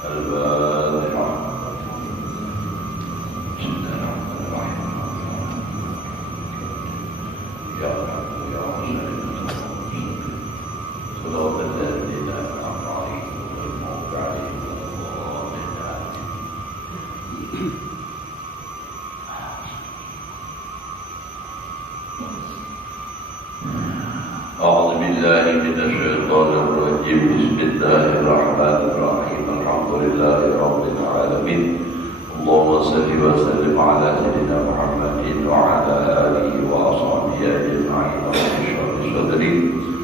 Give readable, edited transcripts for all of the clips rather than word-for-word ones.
Bismillahirrahmanirrahim. Alhamdulillahirabbil alamin. Allahumma shalli wa sallim ala sayyidina Muhammadin wa ala alihi wa ashabihi ajma'in. Rabbi sadri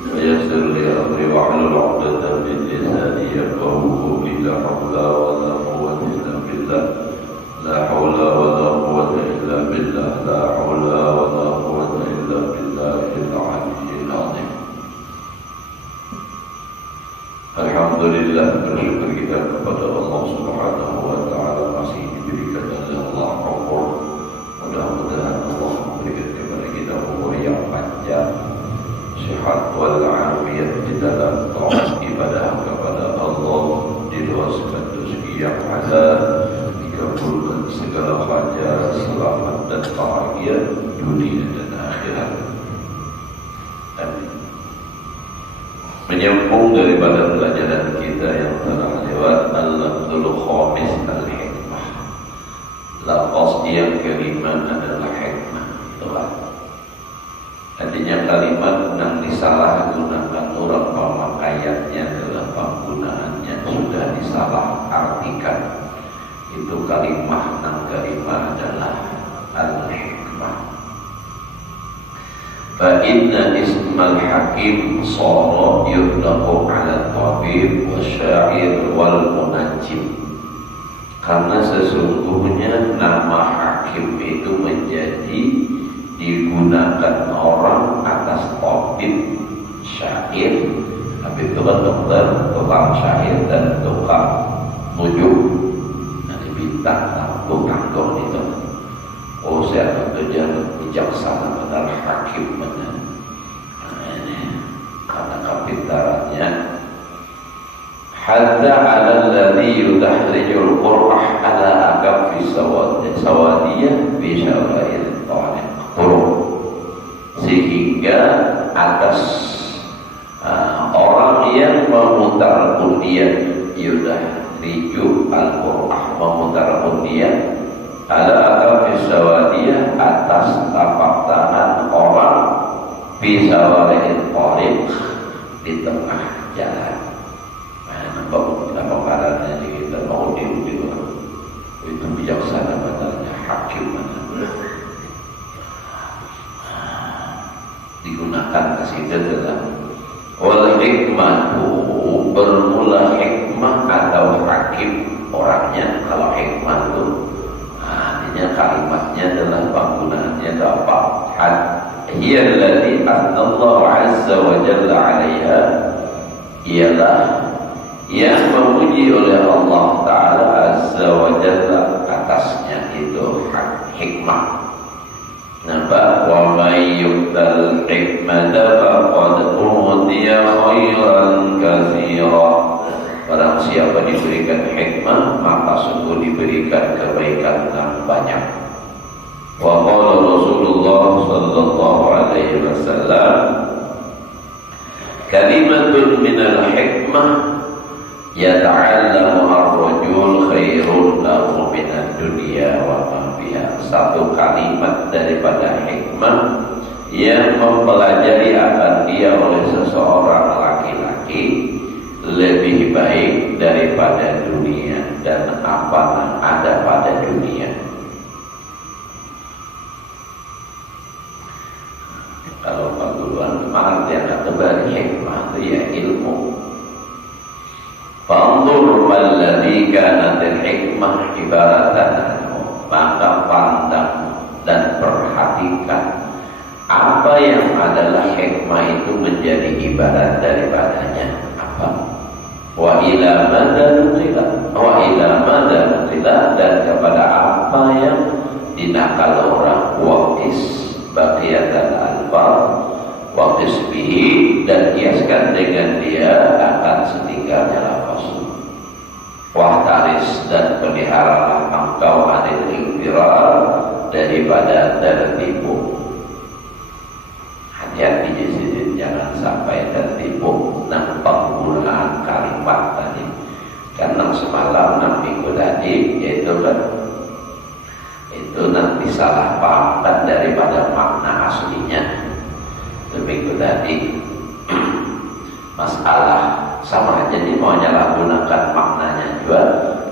wa yassir li amri wa hlul 'uqdatam min lisani yafqahu qawli. La hawla wa la quwwata illa billah. La hawla wa la quwwata illa billah. La hawla wa la quwwata illa billahil 'aliyyil 'azim. Alhamdulillah, bersyukur kita kepada Allah Subhanahu wa ta'ala masih diberikan oleh Allah umur. Mudah-mudahan Allah memberikan kepada kita umur yang panjang, sehat walafiat di dalam taat ibadah kepada Allah, diluaskan rezeki yang halal, dikabulkan segala hajat, selamat dan bahagia dunia dan akhirat. Amin. Menyambung daripada pelajaran kita yang telah lewat, al-lafzul khamis al-hikmah. Lafaz yang kelima adalah hikmah. Itulah artinya kalimat yang disalahgunakan orang pemakaiannya dalam penggunaannya sudah disalah artikan. Itu kalimat adalah al-hikmah. Fa'inna ismal hakim sara yudlaqu ala tabib wa syair wal munajjim. Karena sesungguhnya nama hakim itu menjadi digunakan orang atas tabib, syair, tapi itu kan dokter, tukang syair dan tukang nujuk. Nanti bintang tukang itu. Oh, saya akan belajar bijaksana benar hakim benar. Nah, ini karena kepintarannya. Hatta ala alladhi yudahrijul qur'ah ala agam fi sawadiyah fi syawail tariq turuq. Sehingga atas orang yang memutar undian yudahriju al-qur'ah, memutar undian ala agam fisawadiyah, atas tapak tangan orang fisawalil tariq, di tengah jalan. Nah, nampak caranya kita mau diundi orang itu bijaksana benar, hakim benar. Digunakan kasih adalah wal hikmatu, bermula hikmah atau hakim orangnya. Kalau hikmah itu artinya kalimatnya adalah penggunaannya apa? Hiya allati Allah azza wa jalla 'alaiha, ialah yang memuji oleh Allah Ta'ala azza wa jalla atasnya itu hikmah. Nampak? Wa may yu'tal hikmata faqad utiya khairan katsira. Barang siapa diberikan hikmah, maka sungguh diberikan kebaikan yang banyak. Wa qala Rasulullah sallallahu alaihi wasallam, kalimatun minal hikmah yata'allamu ar-rajul khairun lahu minad dunya wa ma fiha. Satu kalimat daripada hikmah yang mempelajari akan dia oleh seseorang laki-laki lebih baik daripada dunia dan apa yang ada pada dunia. Kalau pengguruan pengertian kata hikmah itu ya ilmu. Fanzur alladhi kanatil hikmah ibaratan, maka pandang dan perhatikan apa yang adalah hikmah itu menjadi ibarat daripadanya. Apa? Wa ila madza nuqila, dan kepada apa yang dinakal orang. Waqis baqiyatan alfaz waqis bihi, dan kiaskan dengan dia akan setinggalnya lafaz. wahtaris dan peliharalah engkau anil ightirar daripada tertipu. Hati-hati di sini, jangan sampai tertipu dengan penggunaan kalimat tadi. Karena semalam minggu tadi yaitu kan itu nanti salah pahamkan daripada makna aslinya. Minggu tadi masalah sama aja nih, mau gunakan maknanya juga,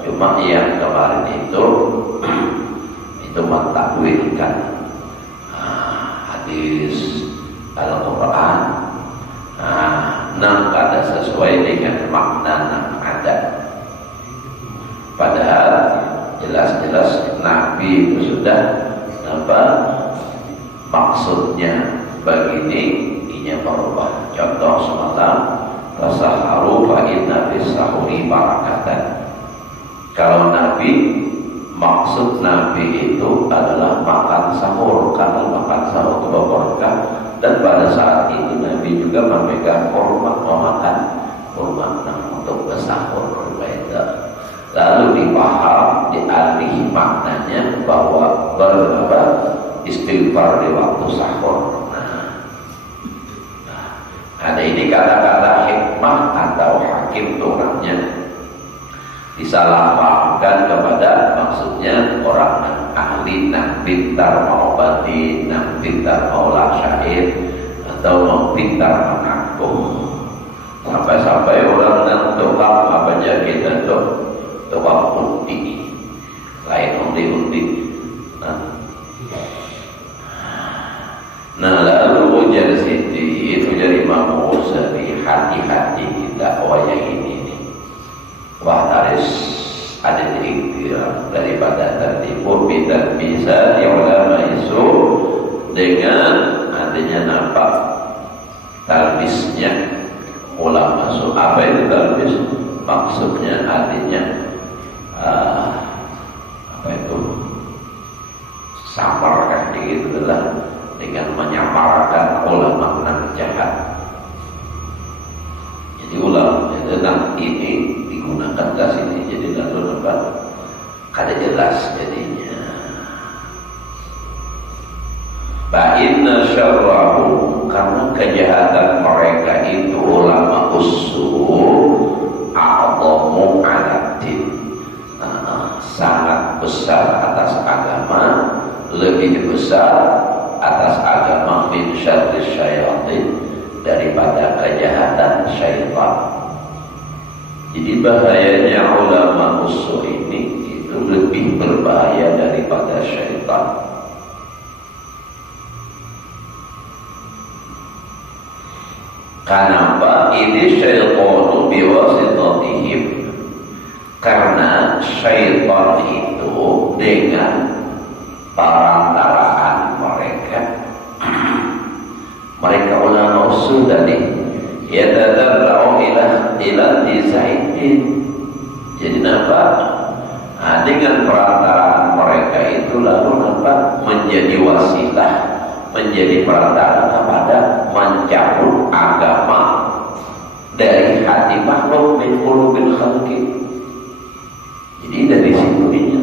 cuma yang kemarin itu mentakwilkan hadis Al-Quran nang kada sesuai dengan makna nang ada. Padahal jelas-jelas Nabi itu sudah maksudnya begini, inya berubah. Contoh semalam, tasaharu fa inna fis sahuri barakatan. Kalau Nabi, maksud Nabi itu adalah makan sahur, karena makan sahur itu berberkah. Dan pada saat itu Nabi juga memegang kurma, memakan kurma untuk bersahur. Lalu dipaham, dialih maknanya bahwa istighfar di waktu sahur. Ada ini kata-kata hikmah atau hakim turunnya disalahpahamkan kepada maksudnya orang yang ahli, nak pintar mau batin, nak pintar mau syair, atau mau pintar mengaku. Sampai-sampai orang yang tukang apa aja kita tukang undi, lain undi. Nah lalu ujar Siti itu jadi Imam Ghazali, hati-hati kita wayang ini. Wah taris ada ikhtiar daripada tertipu, tidak bisa ulama isu dengan adanya nampak talbisnya ulama isu. Apa itu talbis? Maksudnya artinya apa itu samarkan gitu lah, dengan menyamarkan ulama yang jahat. Jadi ulama tentang ini digunakan ke sini, jadi lalu nampak kada jelas jadinya. Ba'inna syarrahu, karena kejahatan mereka itu ulama usul a'adhamu 'ala din, sangat besar atas agama, lebih besar atas agama min syarri syayatin, daripada kejahatan syaitan. Jadi bahayanya ulama usul ini itu lebih berbahaya daripada syaitan. Kenapa? Ini syaitanu biwasitatihim, karena syaitan itu dengan perantaraan mereka ulama usul tadi yatadarra'u ila dizaidin. Jadi nampak dengan perantaraan mereka itu lalu nampak menjadi wasilah, menjadi perantara kepada mencabut agama dari hati makhluk min qulubil khalqi. Jadi dari situ ini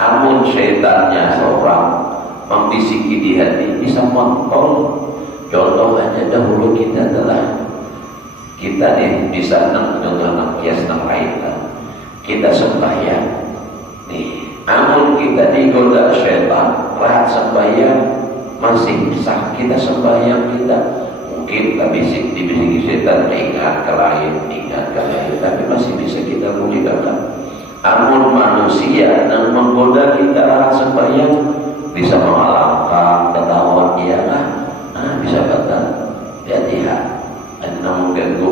amun syaitannya seorang membisiki di hati, bisa montol. Contoh aja dahulu kita nih bisa contoh kias lain lah. Kita sembahyang nih, amun kita digoda syaitan, rahat sembahyang masih sah, kita sembahyang kita mungkin dibisiki syaitan, ingat ke lain, tapi masih bisa kita gunakan. Amun manusia yang menggoda kita rahat sembahyang, bisa mengalahkan ketahuan dia lah, bisa kata hati-hati mengganggu.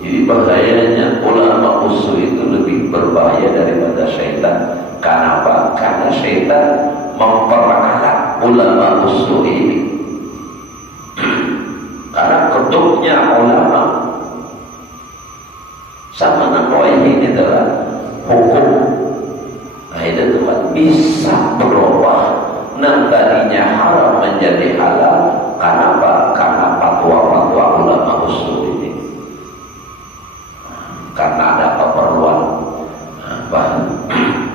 Jadi bahayanya ulama usul itu lebih berbahaya daripada syaitan. Kenapa? Karena syaitan memperakalat ulama usul ini. Karena ketuknya ulama sama nama ini adalah hukum. Nah itu tempat bisa berubah. Nah tadinya haram menjadi halal. Kenapa? Karena fatwa-fatwa ulama usul ini. Karena ada keperluan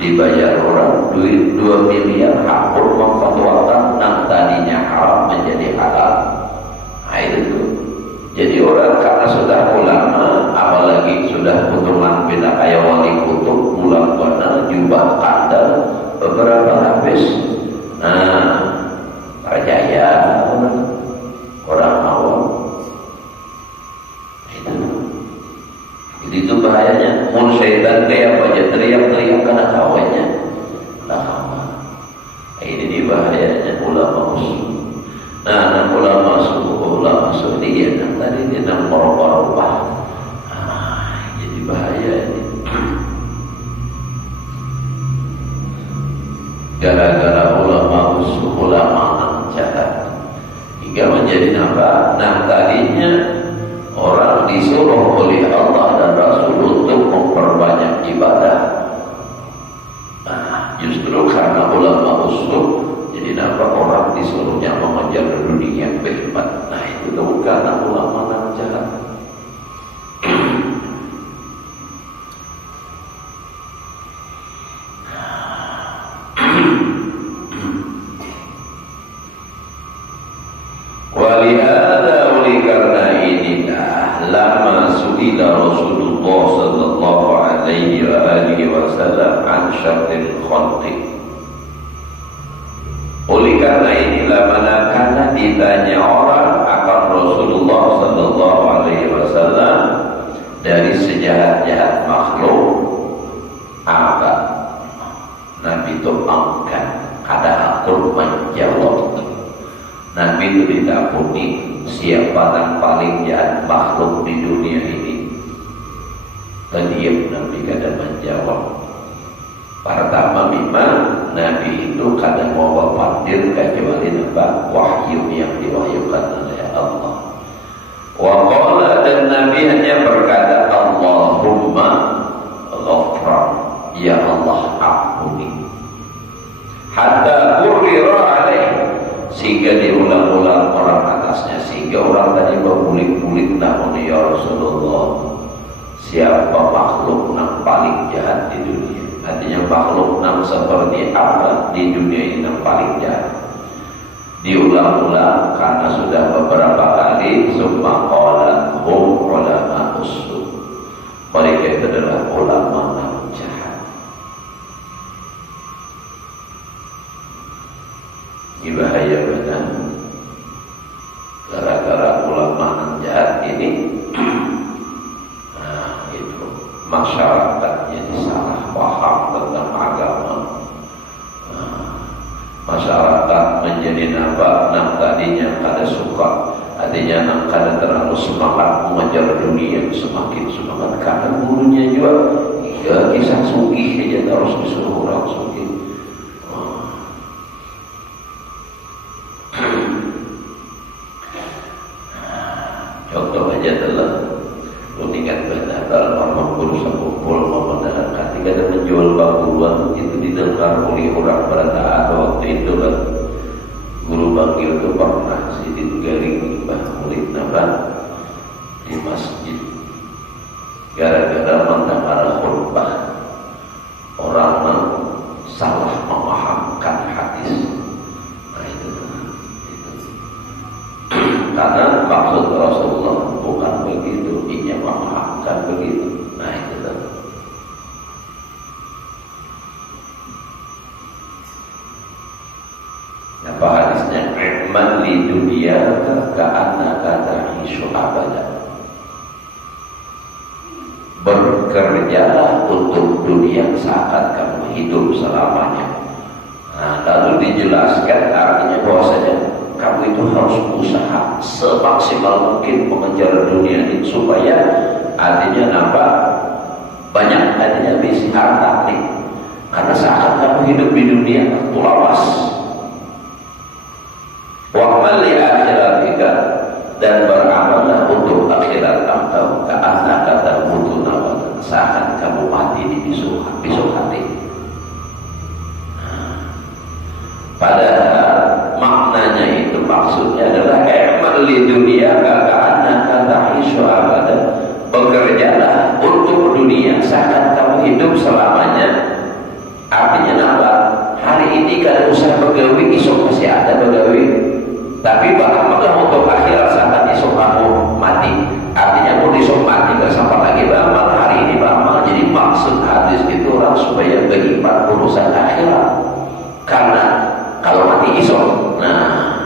dibayar orang duit 2 miliar hapur memfatwakan yang tadinya haram menjadi halal. Nah itu tuh. Jadi orang karena sudah ulama, apalagi sudah potongan beda kayak wali kutub, bulan kona, jubah kandal, beberapa habis. Nah, percaya orang awam. Itu bahayanya. Mun syaitan kayak baca teriak-teriak karena kawannya. Nah, ini di bahayanya ulama usul. Nah, ulama usul dia tadi dia nak merubah. Jadi bahaya ini. Gara-gara ulama usul, ulama jahat, hingga menjadi apa? Nah, tadinya orang disuruh oleh Allah dan Rasul untuk memperbanyak ibadah. Nah, justru karena ulama usul, jadi nampak orang disuruhnya mengejar dunia yang berhebat. Nah, itu tuh karena ulama yang jahat. Walihada oleh karena inilah lama suila Rasulullah sallallahu alaihi wasallam an syartil khalqi. Oleh karena inilah manakala ditanya orang akan Rasulullah sallallahu alaihi wasallam dari sejahat-jahat makhluk, apa Nabi itu angkat ada atur menjawab. Nabi itu didapuri siapa yang paling jahat makhluk di dunia ini. Diam Nabi kada menjawab. Pertama memang Nabi itu kadang mau pandir kecuali nampak wahyu yang diwahyukan oleh Allah. Wa qala, dan Nabi hanya berkata Allahumma ghafran, ya Allah ampuni. Hatta qurira alaih, sehingga diulang-ulang orang atasnya, sehingga orang tadi berbulik-bulik namun ya Rasulullah, siapa makhluk yang paling jahat di dunia? Artinya makhluk yang seperti apa di dunia ini yang paling jahat? Diulang-ulang karena sudah beberapa kali. Summa qala hum ulama usul, mereka itu adalah ulama yang jahat. Ini bahaya benar. Gara-gara ulama yang jahat ini, nah itu masyarakatnya salah paham tentang agama. Masyarakat menjadi nampak nak tadinya kada suka, artinya nak kada terlalu semangat mengejar dunia, semakin semangat karena gurunya juga ya, kisah sugih saja terus disuruh orang sugih. Contoh aja adalah mengingat benar kalau orang berusaha kumpul memenangkan ketika ada menjual bangkuan itu didengar oleh orang berada ada waktu itu kan guru bangkil itu pernah sidin garing bah murid nabat di masjid gara-gara mendengar khutbah orang salah memahamkan hadis. Nah itu karena maksud Rasulullah bukan begitu, ia memahamkan begitu. Nah itu apa hadisnya? Iman li dunia ka'annaka ta'ishu abada. Bekerjalah untuk dunia seakan kamu hidup selamanya. Nah, lalu dijelaskan artinya bahwasanya kamu itu harus usaha semaksimal mungkin mengejar dunia ini supaya artinya nambah banyak, artinya bisa harta nih. Karena saat kamu hidup di dunia itu lawas. Wa'mal li akhiratika, dan beramallah untuk akhirat kamu. Karena kata mutu nawat saat kamu mati di besok hari. Padahal maknanya itu maksudnya adalah i'mal li dunia ka'annaka ta'ishu abada. Bekerjalah untuk dunia saat kamu hidup selamanya. usah begawi, isok masih ada begawi. Tapi apakah untuk akhirat saat isok kamu mati? Artinya mau isok mati gak sempat lagi beramal hari ini beramal. Jadi maksud hadis itu orang supaya berlipat urusan akhirat. Karena kalau mati isok, nah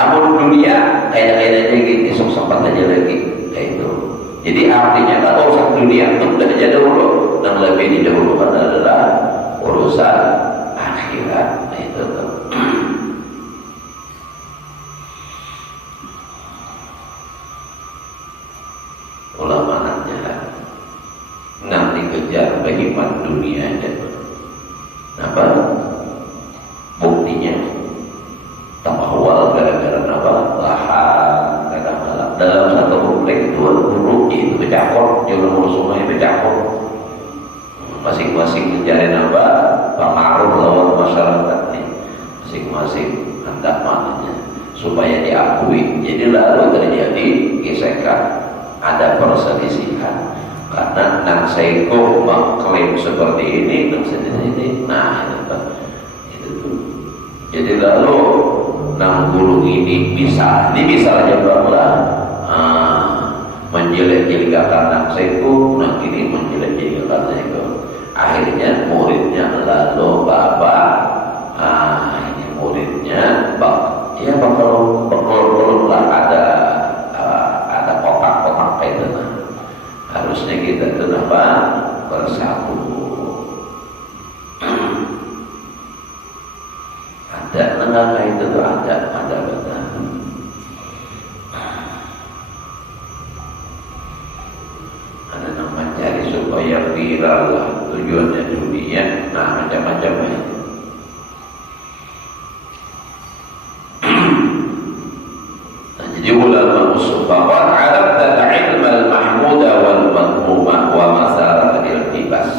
amal dunia kayak gitu isok sempat aja lagi kayak itu. Jadi artinya kalau urusan dunia itu udah aja dulu, dan lebih didahulukan adalah urusan akhirat. Nah, itu tuh. Ulama nanti kejar kehidupan dunia aja. Apa? Buktinya tamawal gara-gara apa? Lahan, kadang-kadang dalam satu komplek dua huruf itu bercakor, jangan urus sungai bercakor. Masing-masing mencari apa? Pengaruh lawan masyarakat nih. Masing-masing hendak mananya supaya diakui. Jadi lalu terjadi gesekan, ada perselisihan. Karena nang Seiko mengklaim seperti ini, nang ini, nah itu tuh. Jadi lalu nang guru ini bisa aja bahwa menjelek-jelekan nang Seiko, nang ini menjelek-jelekan Seiko. Akhirnya muridnya lalu bapak, ini muridnya ya bakal lah ada kotak-kotak itu. Harusnya kita itu apa? Bersatu. Ada negara itu tuh ada betul. Ada yang mencari supaya viral lah tujuannya dunia. Nah macam-macam ya. Nah, jadi ulama usul bahwa Arab dan ilmu al-mahmuda wal madhumah wa masalah al-iltibas,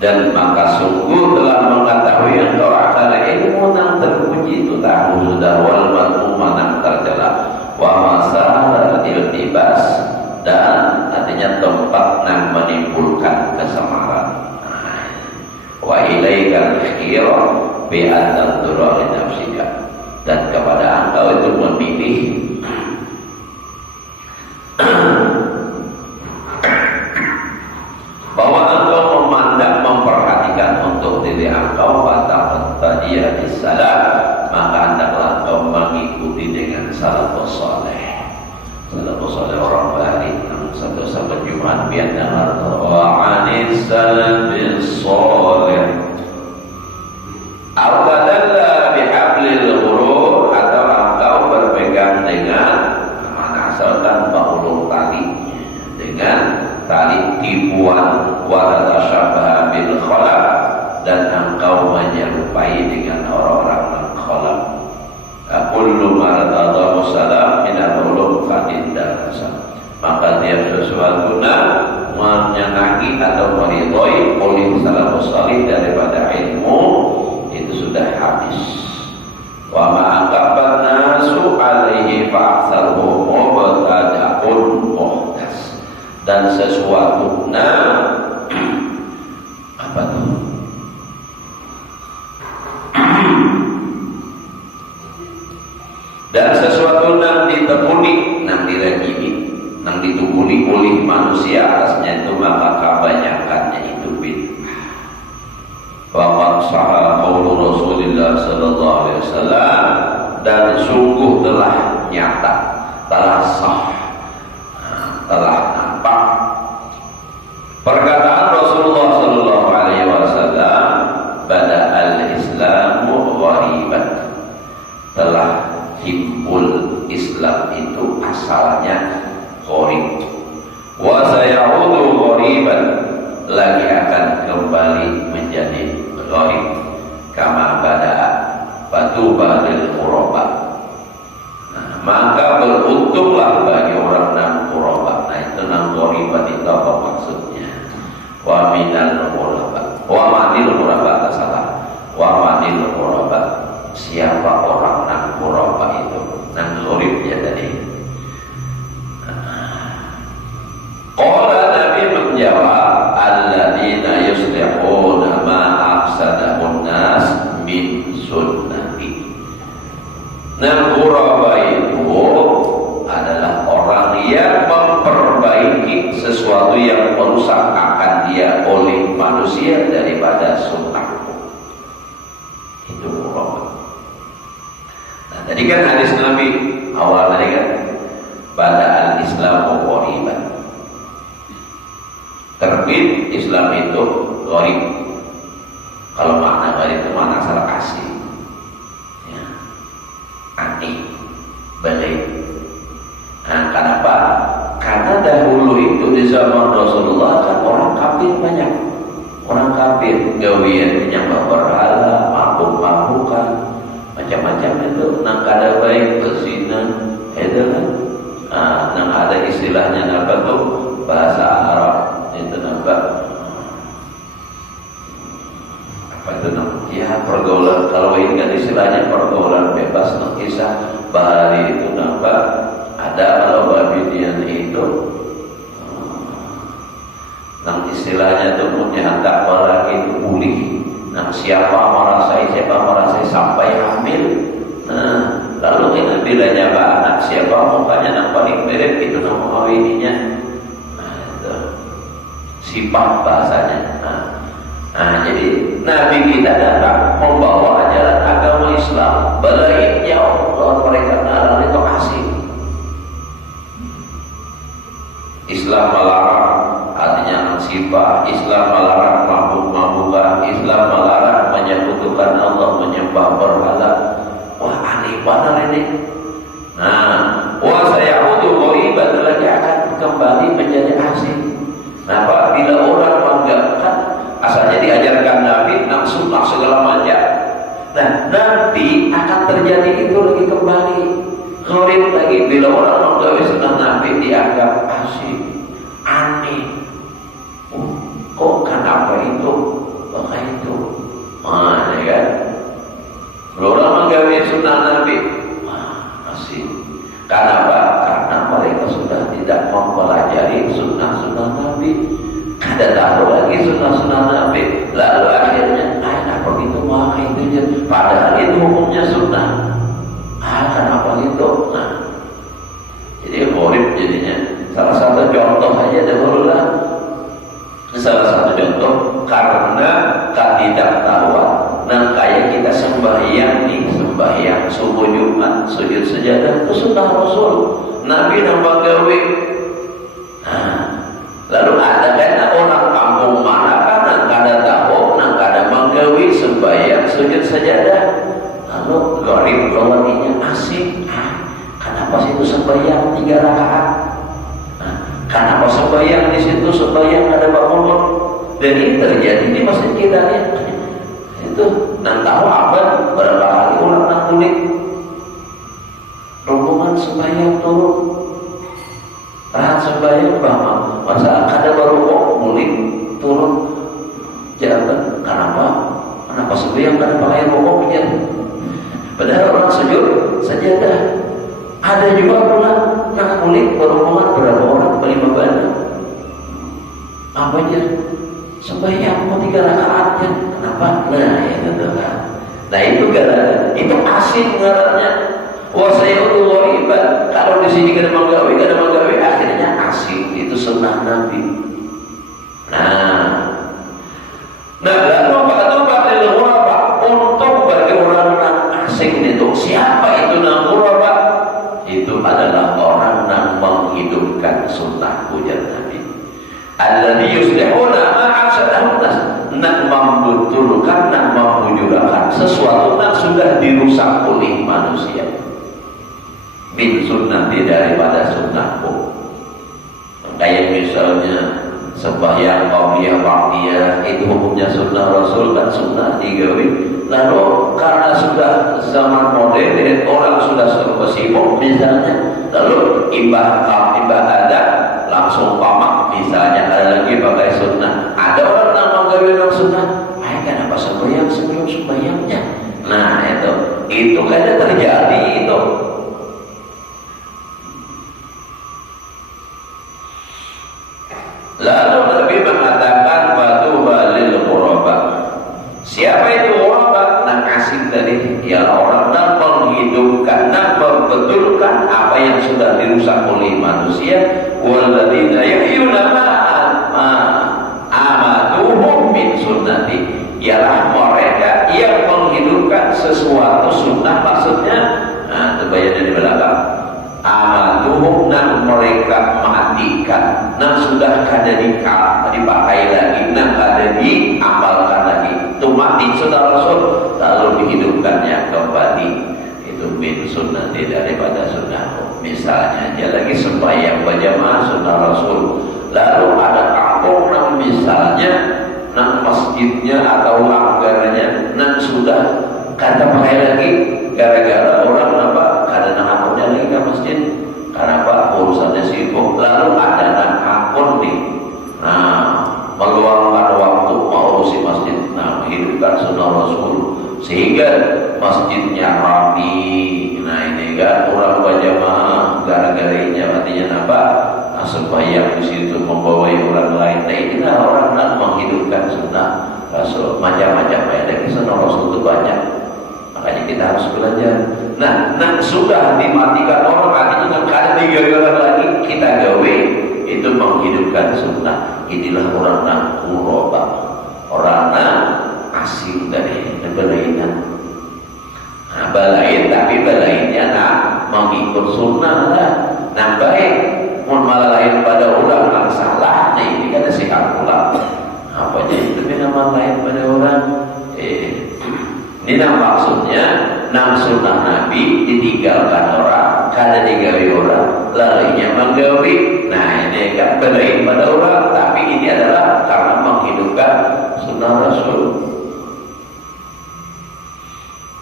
dan maka sungguh telah mengetahui engkau akan ilmu yang terpuji itu tahu sudah, wal madhumah yang tercela, wa masalah al-iltibas, dan artinya tempat yang menimbulkan kesamaran. Wa ilaikal khira bi an tandura li nafsika, dan kepada engkau itu memilih bahwa engkau memperhatikan untuk diri engkau, dia di salah, maka hendaklah engkau mengikuti dengan salafus saleh. Salafus saleh orang baik yang satu-satu Jumat biasa wa anis salafis saleh al-tadalla bihablil ghurur, atau engkau berpegang dengan mana asalkan ulur tali, dengan tali tipuan, wa tatashabbaha bil khalaq, dan engkau menyerupai dengan orang-orang yang khalaq. Kullu ma radallahu salam min al-ulum fadinda, maka tiap sesuatu menyenangi atau meridhoi oleh salafus salih daripada ilmu itu sudah habis. Wa ma'aqabban nasu alaihi fa'aksaruhu mubtada'un muhdas, dan sesuatu apa tuh? Dan sesuatu yang ditekuni, yang diragini, yang ditukuni oleh manusia atasnya itu, maka kebanyakannya itu bid'ah. Waqad sahha qaulu Rasulillah sallallahu alaihi wasallam, dan sungguh telah nyata, telah sah, telah nampak perkataan Rasulullah sallallahu alaihi wasallam, bada al-islamu ghariban, telah timbul Islam itu asalnya gharib, wa sayaudu ghariban, lagi akan kembali menjadi gharib, kama bada'a fatuba lil ghuraba. Nah, maka beruntunglah bagi orang nan ghuraba. Nah, itu nan ghariban itu apa maksudnya? Wa minal ghuraba, wa manil ghuraba, salah, wa manil ghuraba, siapa orang nan ghuraba itu, nan gharib ya tadi. Qala Nabi menjawab, alladzina yuslihuna ma afsadahun nas sesuatu yang merusak akan dia oleh manusia daripada sunnahku. Itu murabah. Nah, tadi kan hadis Nabi awal tadi kan, pada al-Islamu ghoriban. Terbit Islam itu gharib. Kalau makna gharib itu makna salah kasih, ya, aneh, balik. Nah, kenapa? Karena dahulu itu di zaman Rasulullah kan orang kafir banyak. Orang kafir gawian menyembah berhala, mabuk-mabukan, macam-macam itu. Nang kada baik berzina, itu kan. Nang ada istilahnya apa tuh, bahasa Arab itu nampak apa itu namanya? Ya pergaulan. Kalau ini kan istilahnya pergaulan bebas. Nang kisah Bali itu nampak ada kalau Babinian itu nang istilahnya itu punya takwa lagi itu pulih. Nah, siapa merasai sampai hamil. Nah, lalu ini bila nyaba anak siapa mukanya yang paling mirip itu nama awininya. Nah, itu sifat bahasanya. Nah, jadi Nabi kita datang membawa ajaran agama Islam. Balaiknya Allah mereka nalar itu kasih. Islam melarang artinya sifat, Islam melarang mabuk-mabukan, Islam melarang menyekutukan Allah, menyembah berhala. Wah, aneh banget ini. Nah, wa sayaudu ghaiban, lagi akan kembali menjadi asing. Nah, Pak, bila orang menganggapkan asalnya diajarkan Nabi nang sunnah segala macam. Nah, nanti akan terjadi itu lagi kembali. Gharib lagi bila orang menggawe sunnah Nabi dianggap asing, aneh. Kok kenapa itu? Maka itu. Nah, ya kan? Kalau orang menggawe sunnah Nabi, asing. Kenapa? Karena mereka sudah tidak mempelajari sunnah-sunnah Nabi. Kada tahu lagi sunnah-sunnah Nabi. Lalu akhirnya, kenapa gitu? Wah, itu je. Padahal itu hukumnya sunnah. Kenapa gitu? Nah, jadi gharib jadinya. Salah satu contoh saja dahulu lah. Salah satu contoh karena ketidaktahuan. Nah, kayak kita sembahyang nih, sembahyang subuh Jumat, sujud sajadah itu sunnah Rasul. Nabi nambah gawe. Nah, lalu ada kan orang kampung mana kan kada tahu, nang kada menggawe sembahyang sujud sajadah. Lalu gharib lawannya asik. Kenapa situ sembahyang 3 rakaat? Kenapa sembahyang di situ sembahyang ada bangun? Dan ini terjadi di masjid kita nih. Itu nang tahu abad berapa kali orang nang kulit rombongan sembahyang turun. Sembahyang bahwa masa ada baru kok mulik turun jalan. Kenapa sembahyang kada pakai rokoknya? Padahal orang sujud sajadah. Ada juga pula nak kulit beromongan berapa orang, 5 bandar. Apa aja? Sembahyang mau 3 rakaat kan? Kenapa? Nah, itu kan. Nah, itu gara-gara itu asing ngarannya. Wah, saya udah ghaiban. Kalau di sini kada menggawe, akhirnya asing. Itu sunnah Nabi. Nah, lalu ba'dil ghuraba, untuk bagi orang asing itu siapa itu nang ghuraba? Itu adalah orang yang menghidupkan sunnah ujar Nabi. Alladhi yuslihuna ma'asadahun nas, nak membetulkan, nak memujudkan sesuatu yang sudah dirusak oleh manusia. Min sunnati, daripada sunnahku. Kayak misalnya sembahyang qabliyah ba'diyah itu hukumnya sunnah Rasul kan, sunnah digawe. Lalu karena sudah zaman modern, orang sudah sibuk misalnya, lalu ibadah langsung pamak misalnya, ada lagi pakai sunnah. Ada orang yang menggawe dengan sunnah, kenapa sembahyang sebelum sembahyangnya? Nah, itu kadang terjadi itu. Lalu Nabi mengatakan batu balil ghuraba. Siapa itu ghuraba? Nak asing tadi, ialah orang yang menghidupkan, nak membetulkan apa yang sudah dirusak oleh manusia. Walladzina yuhyuna ma sudah kada dipakai lagi, nang kada diamalkan lagi, itu mati sunnah Rasul lalu dihidupkannya kembali. Itu min sunnati, daripada sunnah. Misalnya aja lagi sembahyang berjamaah sunnah Rasul, lalu ada kampung nang misalnya nang masjidnya atau anggarannya nang sudah kada pakai lagi, gara-gara orang apa kada nang akunnya lagi ke masjid, karena apa urusannya sibuk, lalu ada nang akun nih, meluangkan waktu mengurusi masjid, menghidupkan sunnah Rasul sehingga masjidnya rapi. Nah ini kan orang berjamaah gara-garanya artinya apa? Sembahyang di situ membawai orang lain. Nah inilah orang nak menghidupkan sunnah Rasul. Macam-macam ada sunnah Rasul itu banyak. Makanya kita harus belajar. Nah sudah dimatikan orang, artinya kada digagalkan lagi, kita gawe itu menghidupkan sunnah. Inilah orang nak urobah, orang nak asing dari belainan. Balain, tapi balainnya nak mengikut sunnah lah. Nah baik, malah lain pada orang yang salah. Nah ini kan sikap pula. Apanya itu nama lain pada orang? Ini maksudnya nang sunnah Nabi ditinggalkan orang, kada digawe orang, larinya menggawe. Nah ini kan balain pada orang, tapi ini adalah karena menghidupkan sunnah Rasul.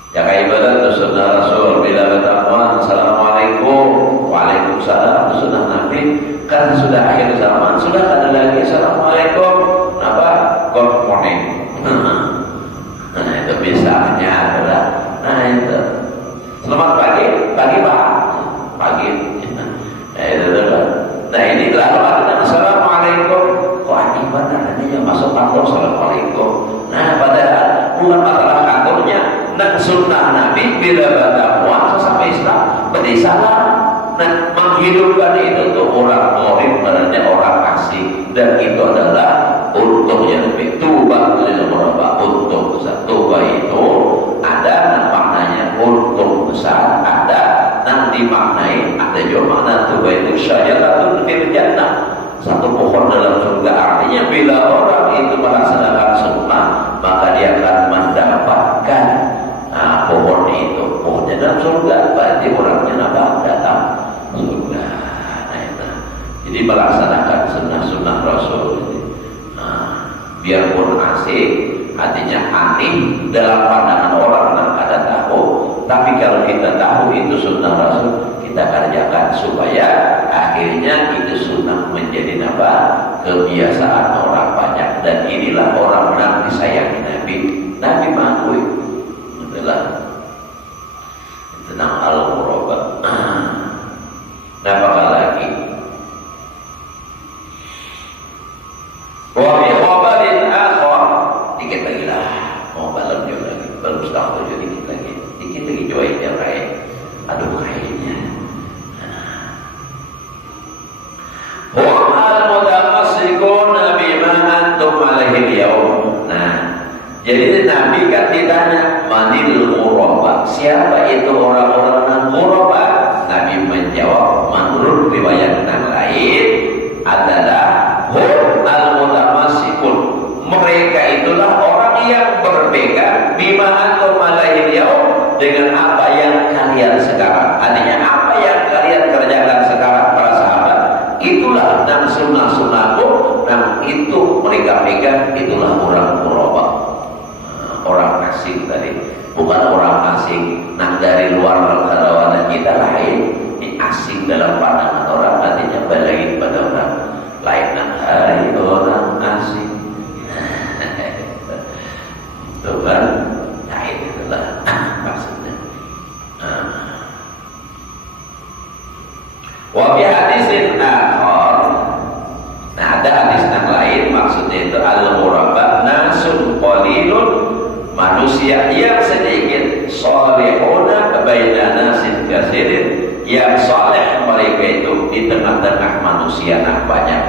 Jaga ibadah itu sunnah Rasul. Bila bertakwan, assalamualaikum, waalaikumsalam, itu sunnah Nabi. Kan sudah akhir zaman, sudah ada lagi assalamualaikum, apa? Good morning. Nah itu misalnya adalah, nah itu selamat pagi, pagi pak, pagi. Nah itu adalah, nah ini lalu ada assalamualaikum. Kok aneh banget yang masuk kantor assalamualaikum. Nah padahal bukan masalah kantornya. Nah sunnah Nabi bila bertakwa sesama Islam beri salam. Nah menghidupkan itu tuh orang murid, sebenarnya orang asing, dan itu adalah untuk yang lebih tuba lil murabba, untuk besar. Tuba itu ada maknanya untuk besar, ada nanti maknai, ada juga makna tuba itu syajaratun fil jannah, satu pohon dalam surga. Artinya bila orang itu melaksanakan sunnah maka dia akan mendapatkan pohon itu, pohonnya dalam surga, berarti orangnya apa? Datang surga. Nah, itu. Jadi melaksanakan sunnah-sunnah Rasul. Biarpun asing, artinya aneh dalam pandangan orang yang kada tahu, tapi kalau kita tahu itu sunnah Rasul, kita kerjakan supaya akhirnya itu sunnah menjadi apa? Kebiasaan orang banyak, dan inilah orang yang disayangi Nabi. Nabi mengakui adalah tentang al-murabba. Nah, apa lagi? Wa bi khabarin akhar, dikit lagi lah. Mau balon dia lagi, belum setahun tujuh dikit lagi joinnya kayak, aduh kayaknya. Hum al-mutamassikuna bima antum alaihi al-yawm. Nah, jadi Nabi kan ditanya manil murabba, siapa itu orang-orang yang murabba? Nabi menjawab menurut riwayat yang lain adalah hum al-mutamassikun, mereka itulah orang yang berpegang bima antum alaihi al-yawm, dengan apa yang kalian sekarang, artinya apa yang kalian kerjakan sekarang para sahabat, itulah dan sunnah-sunnahku, dan itu mereka pegang, itulah orang murabba. Orang asing tadi, bukan orang asing. Nah dari luar kadawanan kita lain, ini asing dalam pandangan orang, artinya balain pada orang lain. Nah hari orang asing, itu kan, nah itulah maksudnya. Wabi hadisin akhar. Nah ada hadis yang lain, maksudnya itu al-murabba nasun qalilun, manusia yang sedikit, solehuna baina nasin kasirin, yang soleh mereka itu di tengah-tengah manusia yang banyak.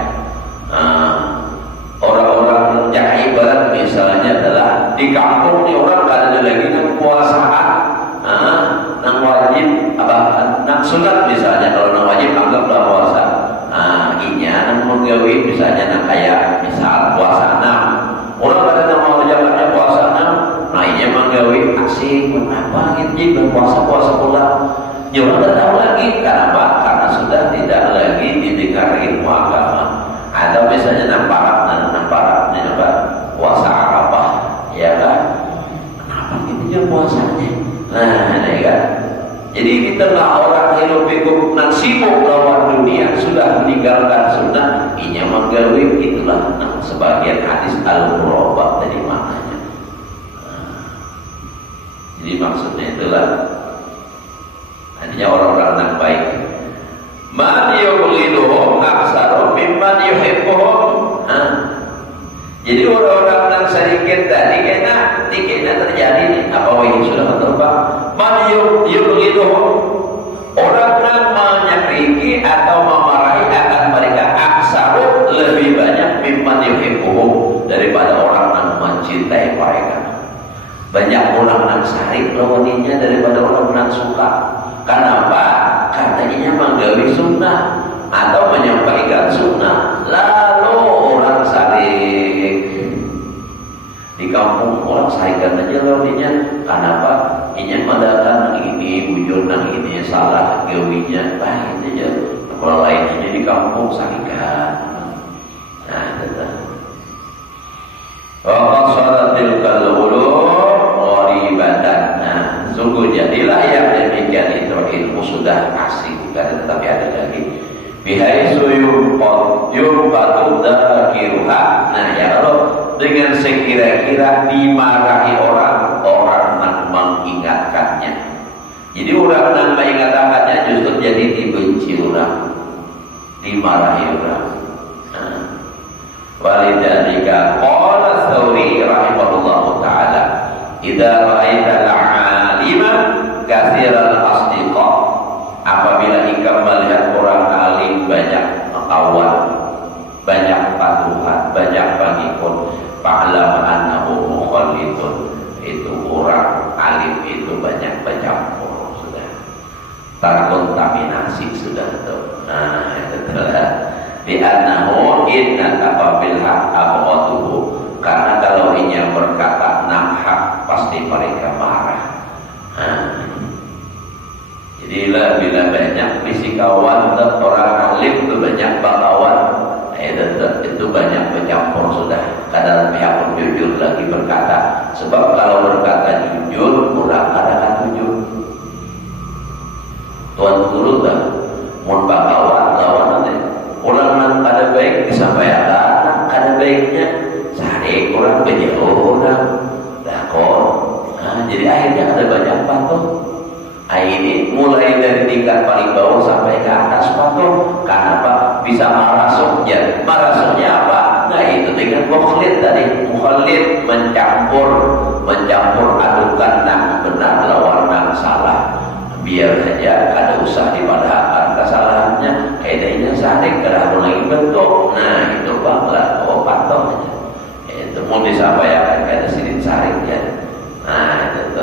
Orang-orang yang ibarat misalnya adalah di kampung ini orang kada ada lagi yang puasaan, yang wajib apa, yang sunat misalnya. Kalau yang wajib anggaplah puasa. Inya yang menggawi misalnya nah kayak misal puasa 6 orang pada mau jalannya puasa 6 nah ini emang gawe asik kenapa gitu berpuasa-puasa pula ya orang tidak tahu lagi kenapa karena sudah tidak lagi didengar ilmu agama atau misalnya namparaknya apa puasa Arafah ya kan kenapa gitu puasanya nah ini kan jadi di tengah orang hidup pikuk dan sibuk lawan dunia sudah meninggalkan sunnah inya menggawe itulah sebagian hadis al-murabak dari maknanya jadi maksudnya itulah artinya orang-orang yang baik man yubghiduhum aksaru mimman yuhibbuhum jadi orang-orang yang sedikit tadi kayaknya terjadi nih apa yang sudah terubah man yubghiduhum orang yang menyakiti atau memarahi akan mereka aksaru lebih banyak mimman yuhibbuhum daripada orang yang mencintai mereka banyak orang yang sarik lawaninya daripada orang yang suka kenapa? Katanya menggawi sunnah atau menyampaikan sunnah lalu orang sarik di kampung orang sarikan aja lawaninya kenapa? Ini madakan ini bujur nang ini salah gawinya lain aja kalau lainnya di kampung sarikan nah itu waqad sharatil qalulu nah sungguh jadilah yang demikian itu ilmu sudah asing kan tetapi ada lagi bihaisu yurqatu dzakiruha nah ya Allah dengan sekira-kira dimarahi orang yang mengingatkannya jadi orang yang mengingatkannya justru jadi dibenci orang dimarahi orang walidzalika qala Tsauri rahimahullahu taala idza ra'aita al-'alima katsiral asdiqa apabila engkau melihat orang alim banyak kawan banyak patuhan banyak pengikut fa'lam annahu mukhallitun itu orang alim itu banyak bercampur sudah terkontaminasi sudah itu nah itu adalah di annahu innaka bil haqq abghatuhu karena kalau inya berkata hak pasti mereka marah jadi bila banyak misi kawan orang alim itu banyak bakawan itu banyak bercampur sudah kadang pihak pun jujur lagi berkata sebab kalau berkata jujur kurang ada jujur tuan guru dah mun bakawan lawan nanti orang yang ada baik disampaikan ada baiknya sehari orang berjauh orang dakor jadi akhirnya ada banyak patuh ini mulai dari tingkat paling bawah sampai ke atas patuh kenapa bisa marasuknya apa nah itu dengan mukhlid tadi mukhlid mencampur adukan yang benar lawan yang salah biar saja ada usah dipadahkan kesalahannya kayaknya sehari kerana mulai bentuk nah itu bangla patuhnya itu mau disampaikan ke sini sarik ya nah itu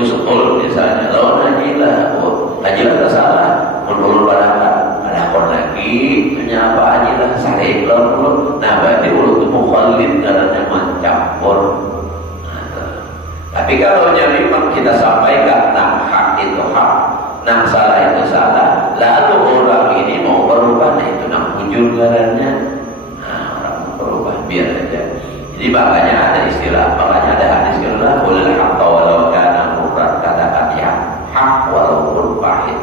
usul misalnya lawan hajilah tak salah menurut ada kon lagi punya apa hajilah sarik lawan nah berarti ulut itu mukhallid karena mencampur tapi kalau memang kita sampaikan nah hak itu hak nah salah itu salah lalu orang ini mau berubah nah itu nak muncul garannya orang mau berubah biar aja jadi makanya ada hadis istilah boleh hatta walau kana murad katakan ya hak walaupun pahit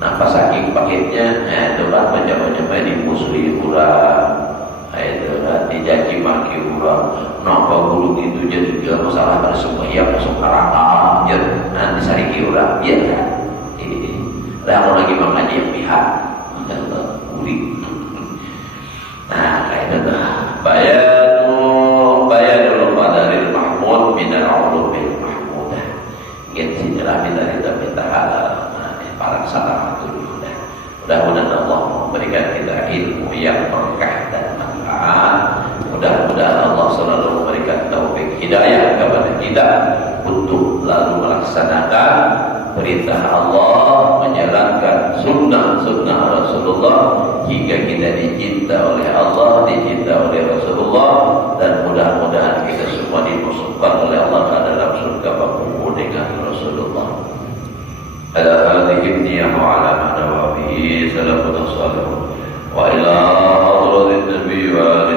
nah pas saking pahitnya itu kan mencoba dimusuhi orang itu kan dicaci maki orang napa guru itu jadi juga masalah pada semua ya masuk neraka nanti sariki orang ya kan ini mau lagi mengaji yang pihak uri nah kayak itu bayanul qadaril mahmud minal ulumil mahmudah ingin sinilah minta halal para salamatul huda mudah-mudahan Allah memberikan kita ilmu yang berkah dan manfaat mudah-mudahan Allah selalu memberikan taufik hidayah kepada kita untuk lalu melaksanakan perintah Allah, menjalankan sunnah-sunnah Rasulullah, hingga kita dicinta oleh Allah, dicinta oleh Rasulullah, dan mudah-mudahan kita semua dimasukkan oleh Allah ke dalam surga berkumpul dengan Rasulullah. Ala hadhihi niyah wa ala ma nawabihi salafun salihun wa ila hadratin nabi wa